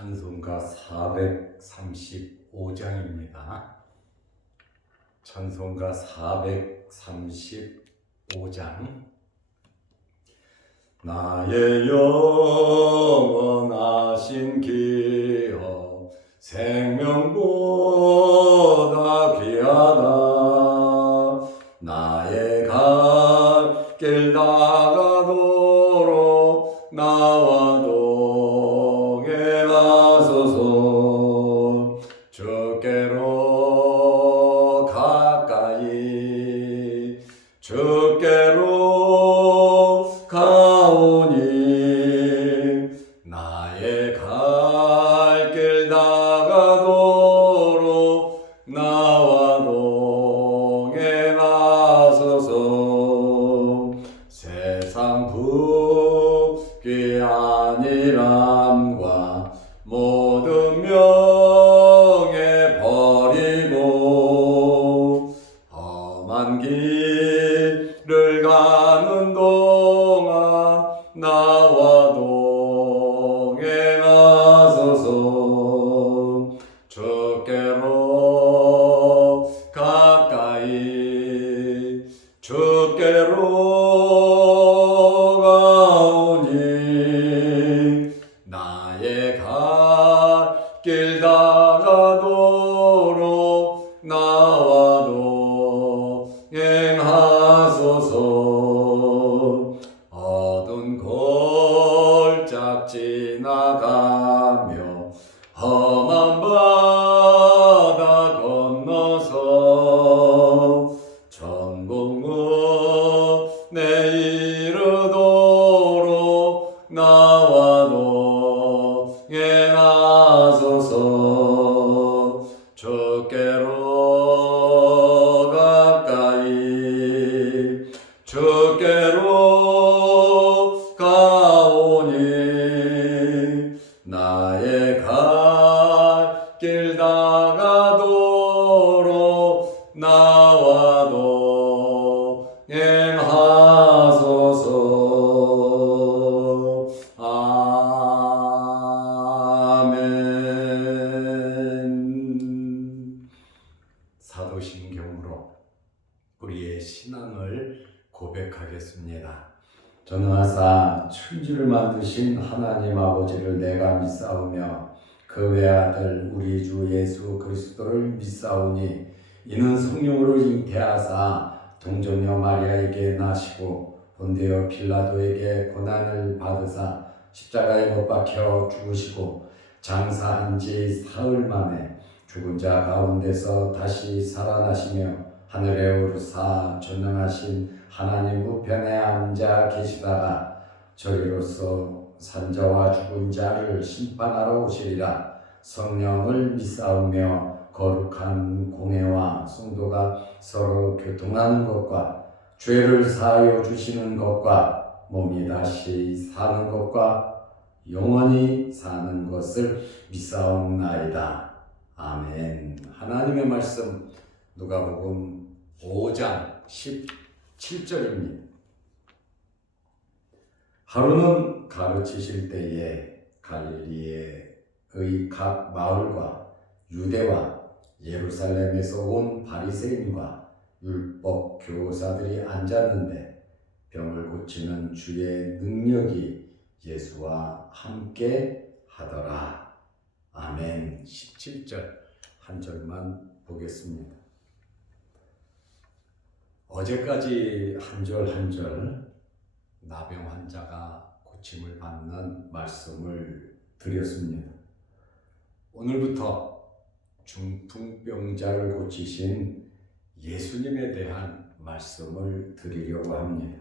찬송가 435장입니다. 찬송가 435장. 나의 영원하신 기업 생명보다 귀하다. 나의 갈 길 나가도록 나와 동행하소서. 주께로 가까이 주께로 가오니 나의 갈 길 나가도록 나와 동행하소서. 세상 부귀 아니람과 모든 명예 버리고 험한 길을 가는 동안 나와 동행하소서. 주께로 가까이 주께로 가오니 나의 갈 길 나가도록 나와 동행하소서. 어두운 골짝 지나가며 험한 바다 건너서 천국문에 이르도록 나와 동행하소서. 주께로 가까이 주께로 가오니 나의 갈 길 나가도록 나와 동행하소서. 아멘. 사도신경으로 우리의 신앙을 고백하겠습니다. 전능하사 천지를 만드신 하나님 아버지를 내가 믿사오며 그 외아들 우리 주 예수 그리스도를 믿사오니 이는 성령으로 잉태하사 동정녀 마리아에게 나시고 본디오 빌라도에게 고난을 받으사 십자가에 못 박혀 죽으시고 장사한 지 사흘 만에 죽은 자 가운데서 다시 살아나시며 하늘에 오르사 전능하신 하나님 우편에 앉아 계시다가 저리로서 산자와 죽은 자를 심판하러 오시리라. 성령을 믿사오며 거룩한 공회와 성도가 서로 교통하는 것과 죄를 사하여 주시는 것과 몸이 다시 사는 것과 영원히 사는 것을 믿사옵나이다. 아멘. 하나님의 말씀 누가복음 5장 17절입니다. 하루는 가르치실 때에 갈릴리의 각 마을과 유대와 예루살렘에서 온 바리새인과 율법 교사들이 앉았는데 병을 고치는 주의 능력이 예수와 함께 하더라. 아멘. 17절 한 절만 보겠습니다. 어제까지 한 절 한 절 나병 환자가 고침을 받는 말씀을 드렸습니다. 오늘부터 중풍병자를 고치신 예수님에 대한 말씀을 드리려고 합니다.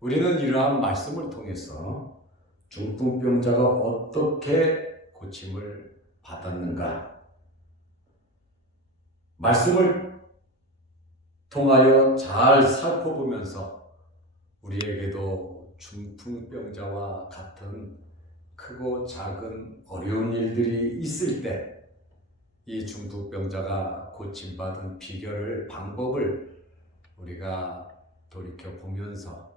우리는 이러한 말씀을 통해서 중풍병자가 어떻게 고침을 받았는가, 말씀을 통하여 잘 살펴보면서 우리에게도 중풍병자와 같은 크고 작은 어려운 일들이 있을 때 이 중풍병자가 고침받은 비결을, 방법을 우리가 돌이켜보면서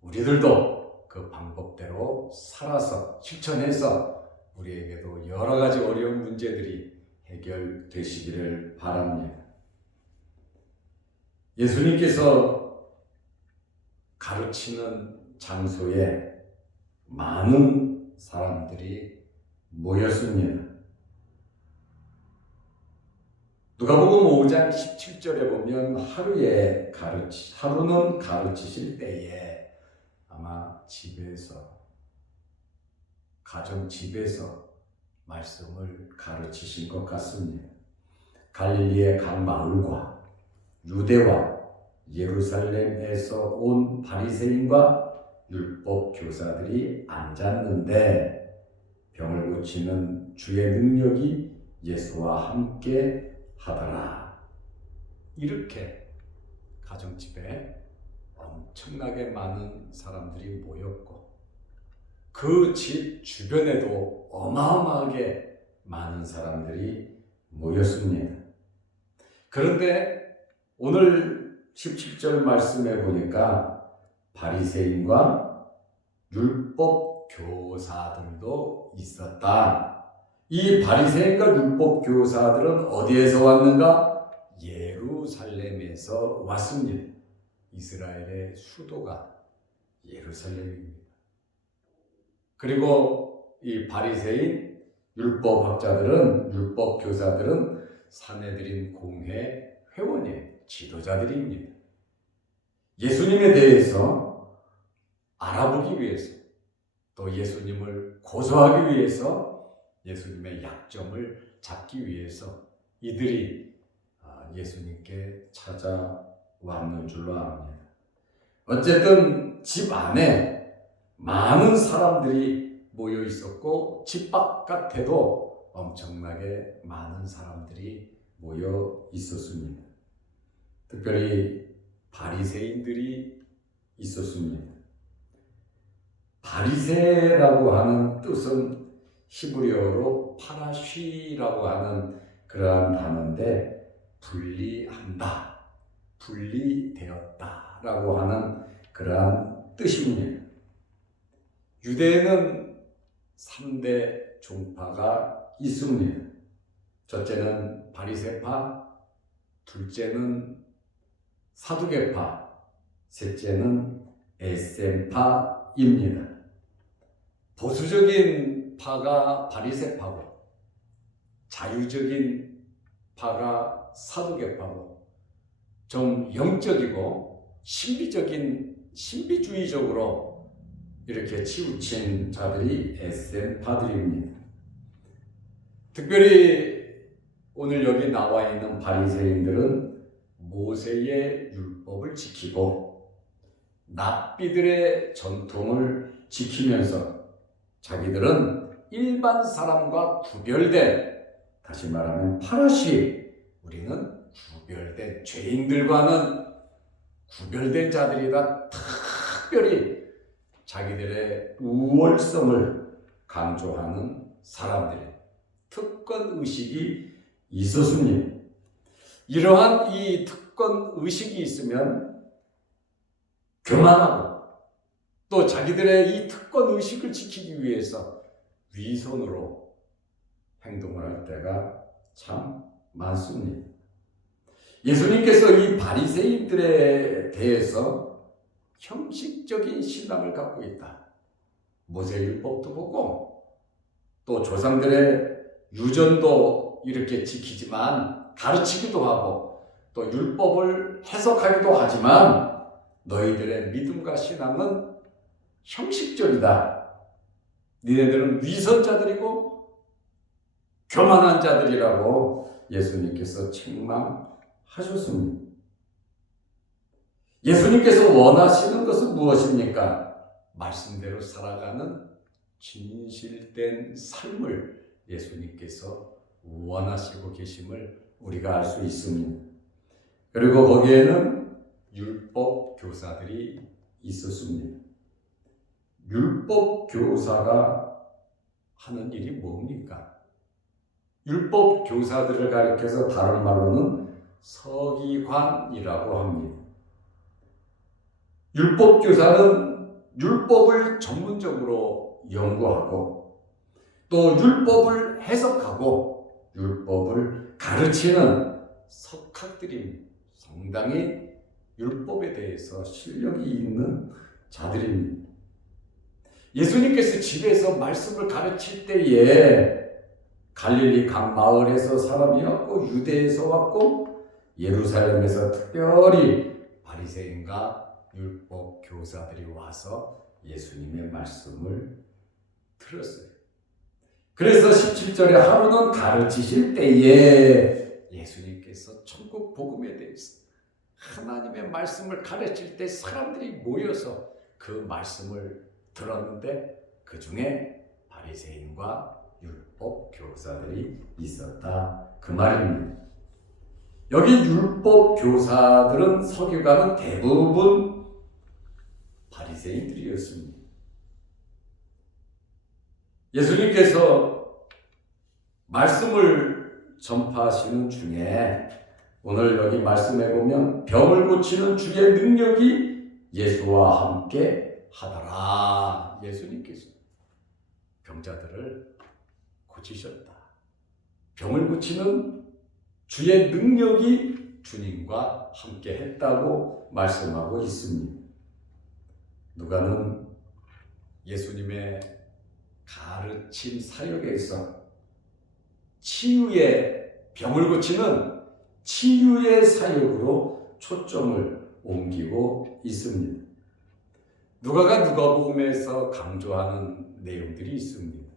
우리들도 그 방법대로 살아서 실천해서 우리에게도 여러 가지 어려운 문제들이 해결되시기를 바랍니다. 예수님께서 가르치는 장소에 많은 사람들이 모였습니다. 누가복음 5장 17절에 보면 하루는 가르치실 때에 아마 가정집에서 말씀을 가르치신 것 같습니다. 갈릴리의 각 마을과 유대와 예루살렘에서 온 바리새인과 율법 교사들이 앉았는데 병을 고치는 주의 능력이 예수와 함께 하더라. 이렇게 가정집에 엄청나게 많은 사람들이 모였고 그 집 주변에도 어마어마하게 많은 사람들이 모였습니다. 그런데 오늘 17절 말씀에 보니까 바리새인과 율법 교사들도 있었다. 이 바리새인과 율법 교사들은 어디에서 왔는가? 예루살렘에서 왔습니다. 이스라엘의 수도가 예루살렘입니다. 그리고 이 바리새인 율법 교사들은 사내들인 공회 회원의 지도자들입니다. 예수님에 대해서 알아보기 위해서 또 예수님을 고소하기 위해서 예수님의 약점을 잡기 위해서 이들이 예수님께 찾아왔는 줄로 압니다. 어쨌든 집 안에 많은 사람들이 모여 있었고 집 바깥에도 엄청나게 많은 사람들이 모여 있었습니다. 특별히 바리새인들이 있었습니다. 바리새라고 하는 뜻은 히브리어로 파라쉬라고 하는 그러한 단어인데 분리한다, 분리되었다라고 하는 그러한 뜻입니다. 유대에는 3대 종파가 있습니다. 첫째는 바리새파, 둘째는 사두개파, 셋째는 에셈파입니다. 보수적인 파가 바리새파고 자유적인 파가 사두개파고 좀 영적이고 신비주의적으로 이렇게 치우친 자들이 에셈파들입니다. 특별히 오늘 여기 나와 있는 바리새인들은 모세의 율법을 지키고 납비들의 전통을 지키면서 자기들은 일반 사람과 구별된, 다시 말하면 파라시, 우리는 구별된 죄인들과는 구별된 자들이다. 특별히 자기들의 우월성을 강조하는 사람들의 특권 의식이 있었습니다. 이러한 이 특권 의식이 있으면 교만하고 또 자기들의 이 특권 의식을 지키기 위해서 위선으로 행동을 할 때가 참 많습니다. 예수님께서 이 바리새인들에 대해서 형식적인 신앙을 갖고 있다. 모세율법도 보고 또 조상들의 유전도 이렇게 지키지만 가르치기도 하고 또 율법을 해석하기도 하지만 너희들의 믿음과 신앙은 형식적이다. 니네들은 위선자들이고 교만한 자들이라고 예수님께서 책망하셨습니다. 예수님께서 원하시는 것은 무엇입니까? 말씀대로 살아가는 진실된 삶을 예수님께서 원하시고 계심을 우리가 알 수 있습니다. 그리고 거기에는 율법 교사들이 있었습니다. 율법 교사가 하는 일이 뭡니까? 율법 교사들을 가리켜서 다른 말로는 서기관이라고 합니다. 율법 교사는 율법을 전문적으로 연구하고 또 율법을 해석하고 율법을 가르치는 석학들입니다. 상당히 율법에 대해서 실력이 있는 자들입니다. 예수님께서 집에서 말씀을 가르칠 때에 갈릴리 각 마을에서 사람이 왔고 유대에서 왔고 예루살렘에서 특별히 바리새인과 율법 교사들이 와서 예수님의 말씀을 들었어요. 그래서 17절에 하루는 가르치실 때에 예수님께서 천국 복음에 대해서 하나님의 말씀을 가르칠 때 사람들이 모여서 그 말씀을 들었는데 그 중에 바리새인과 율법 교사들이 있었다 그 말입니다. 여기 율법 교사들은 서기관은 대부분 바리새인들이었습니다. 예수님께서 말씀을 전파하시는 중에 오늘 여기 말씀해 보면 병을 고치는 주의 능력이 예수와 함께 하더라. 예수님께서 병자들을 고치셨다. 병을 고치는 주의 능력이 주님과 함께 했다고 말씀하고 있습니다. 누가는 예수님의 가르침 사역에서 치유의 병을 고치는 치유의 사역으로 초점을 옮기고 있습니다. 누가가 누가복음에서 강조하는 내용들이 있습니다.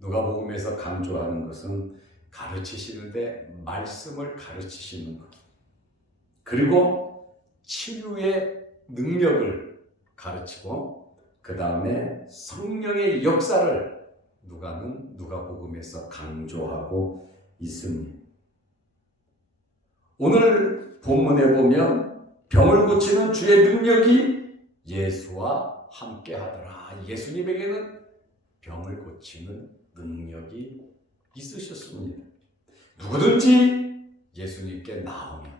누가복음에서 강조하는 것은 가르치시는데 말씀을 가르치시는 것, 그리고 치유의 능력을 가르치고 그 다음에 성령의 역사를 누가는 누가복음에서 강조하고 있습니다. 오늘 본문에 보면 병을 고치는 주의 능력이 예수와 함께 하더라. 예수님에게는 병을 고치는 능력이 있으셨습니다. 누구든지 예수님께 나오면,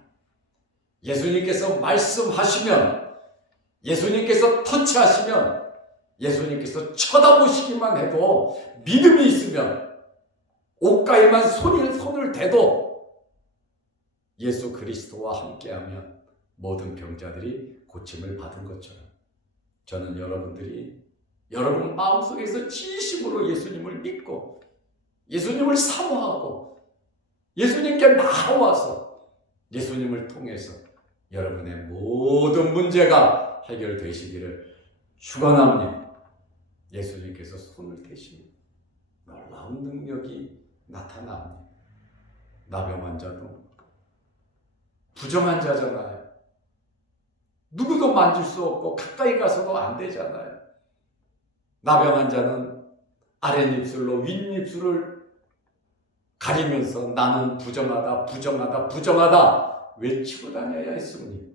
예수님께서 말씀하시면, 예수님께서 터치하시면, 예수님께서 쳐다보시기만 해도 믿음이 있으면 옷가에만 손을 대도 예수 그리스도와 함께하면 모든 병자들이 고침을 받은 것처럼 저는 여러분들이 여러분 마음속에서 진심으로 예수님을 믿고 예수님을 사모하고 예수님께 나와서 예수님을 통해서 여러분의 모든 문제가 해결되시기를 축원합니다. 예수님께서 손을 대시면 놀라운 능력이 나타납니다. 나병 환자도 부정한 자잖아요. 누구도 만질 수 없고 가까이 가서도 안 되잖아요. 나병 환자는 아랫입술로 윗입술을 가리면서 나는 부정하다, 부정하다, 부정하다 외치고 다녀야 했습니다.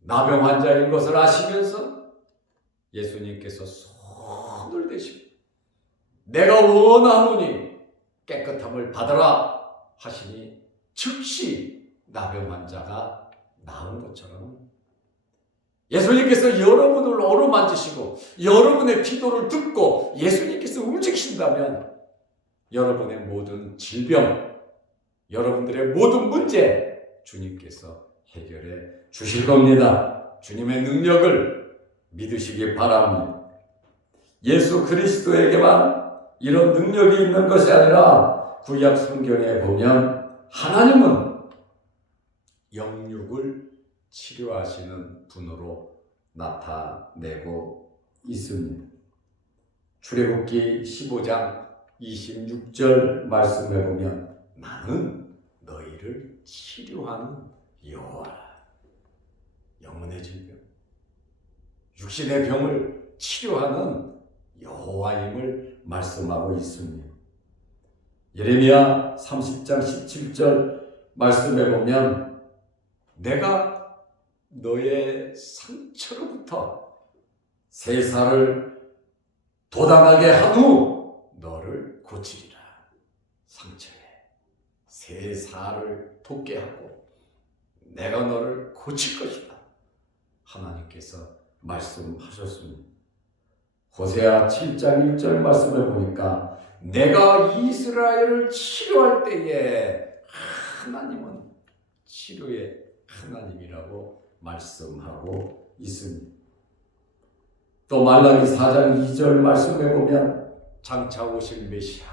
나병 환자인 것을 아시면서 예수님께서 손을 대시고 내가 원하노니 깨끗함을 받으라 하시니 즉시 나병 환자가 나은 것처럼 예수님께서 여러분을 어루만지시고 여러분의 기도를 듣고 예수님께서 움직이신다면 여러분의 모든 질병, 여러분들의 모든 문제 주님께서 해결해 주실 겁니다. 주님의 능력을 믿으시기 바랍니다. 예수 그리스도에게만 이런 능력이 있는 것이 아니라 구약 성경에 보면 하나님은 영육을 치료하시는 분으로 나타내고 있습니다. 출애굽기 15장 26절 말씀에 보면 나는 너희를 치료하는 여호와라. 영혼의 질병, 육신의 병을 치료하는 여호와임을 말씀하고 있습니다. 예레미야 30장 17절 말씀에 보면 내가 너의 상처로부터 세사를 돋아나게 한 후 너를 고치리라. 상처에 세사를 돋게 하고 내가 너를 고칠 것이다. 하나님께서 말씀하셨습니다. 호세아 7장 1절 말씀을 보니까 내가 이스라엘을 치료할 때에 하나님은 치료의 하나님이라고 말씀하고 있습니다. 또 말라기 4장 2절 말씀에 보면 장차 오실 메시아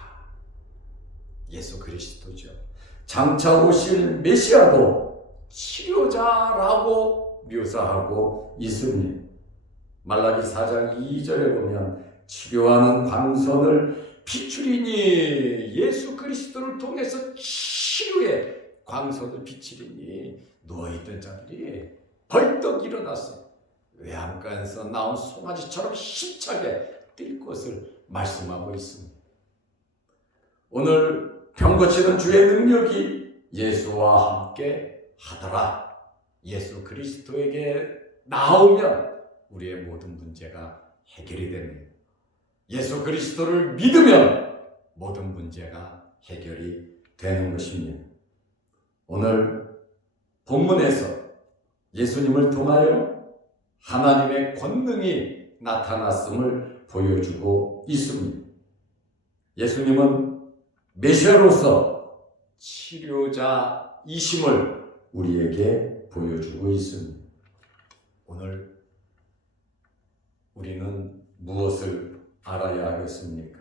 예수 그리스도죠. 장차 오실 메시아도 치료자라고 묘사하고 있습니다. 말라기 4장 2절에 보면 치료하는 광선을 비추리니 예수 그리스도를 통해서 치료의 광선을 비추리니 누워있던 자들이 벌떡 일어나서 외양간에서 나온 송아지처럼 힘차게 뛸 것을 말씀하고 있습니다. 오늘 병 고치는 주의 능력이 예수와 함께 하더라. 예수 그리스도에게 나오면 우리의 모든 문제가 해결이 됩니다. 예수 그리스도를 믿으면 모든 문제가 해결이 되는 것입니다. 오늘 본문에서 예수님을 통하여 하나님의 권능이 나타났음을 보여주고 있습니다. 예수님은 메시아로서 치료자이심을 우리에게 보여주고 있습니다. 오늘 우리는 무엇을 알아야 하겠습니까?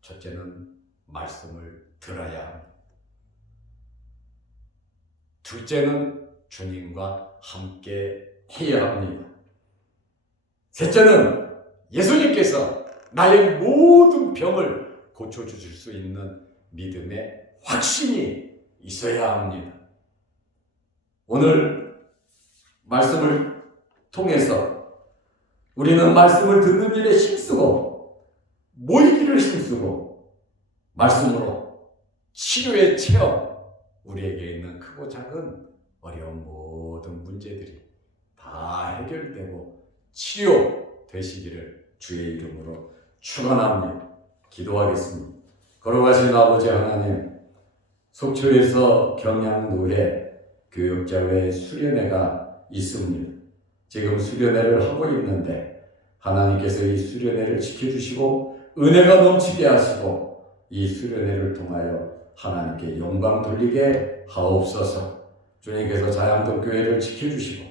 첫째는 말씀을 들어야 합니다. 둘째는 주님과 함께 해야 합니다. 셋째는 예수님께서 나의 모든 병을 고쳐주실 수 있는 믿음의 확신이 있어야 합니다. 오늘 말씀을 통해서 우리는 말씀을 듣는 일에 힘쓰고 모이기를 힘쓰고 말씀으로 치료의 체험, 우리에게 있는 크고 작은 어려운 모든 문제들이 다 해결되고 치료되시기를 주의 이름으로 축원합니다. 기도하겠습니다. 걸어가신 아버지 하나님, 속초에서 경양노회 교육자회 수련회가 있습니다. 지금 수련회를 하고 있는데 하나님께서 이 수련회를 지켜주시고 은혜가 넘치게 하시고 이 수련회를 통하여 하나님께 영광 돌리게 하옵소서. 주님께서 자양동교회를 지켜주시고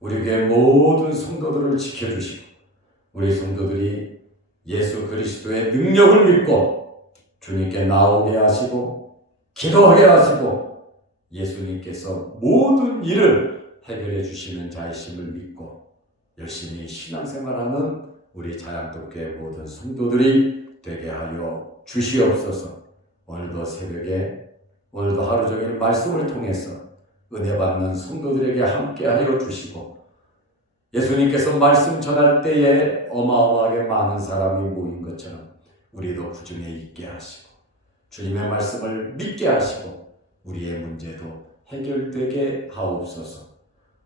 우리 교회 모든 성도들을 지켜주시고 우리 성도들이 예수 그리스도의 능력을 믿고 주님께 나오게 하시고 기도하게 하시고 예수님께서 모든 일을 해결해 주시는 자이심을 믿고 열심히 신앙생활하는 우리 자양동교회 모든 성도들이 되게 하여 주시옵소서. 오늘도 새벽에 오늘도 하루 종일 말씀을 통해서 은혜 받는 성도들에게 함께 하여 주시고 예수님께서 말씀 전할 때에 어마어마하게 많은 사람이 모인 것처럼 우리도 그 중에 있게 하시고 주님의 말씀을 믿게 하시고 우리의 문제도 해결되게 하옵소서.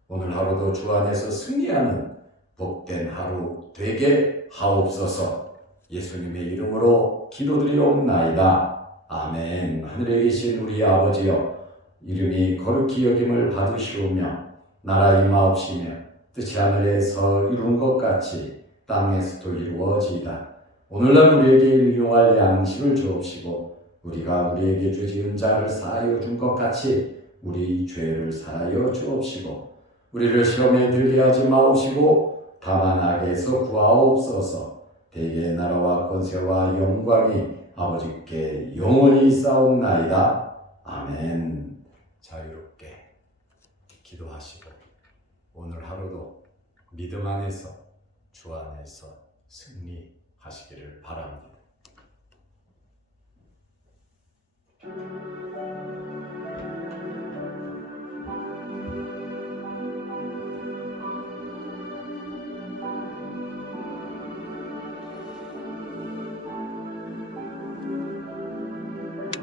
오늘 하루도 주 안에서 승리하는 복된 하루 되게 하옵소서. 예수님의 이름으로 기도드리옵나이다. 아멘. 하늘에 계신 우리 아버지여, 이름이 거룩히 여김을 받으시오며 나라 임하옵시며 뜻이 하늘에서 이룬 것 같이 땅에서도 이루어지이다. 오늘날 우리에게 일용할 양식을 주옵시고 우리가 우리에게 죄지은 자를 사하여 준 것 같이 우리 죄를 사하여 주옵시고 우리를 시험에 들게 하지 마옵시고 다만 악에서 구하옵소서. 대개의 나라와 권세와 영광이 아버지께 영원히 있사옵나이다. 아멘. 자유롭게 기도하시고 오늘 하루도 믿음 안에서 주 안에서 승리하시기를 바랍니다.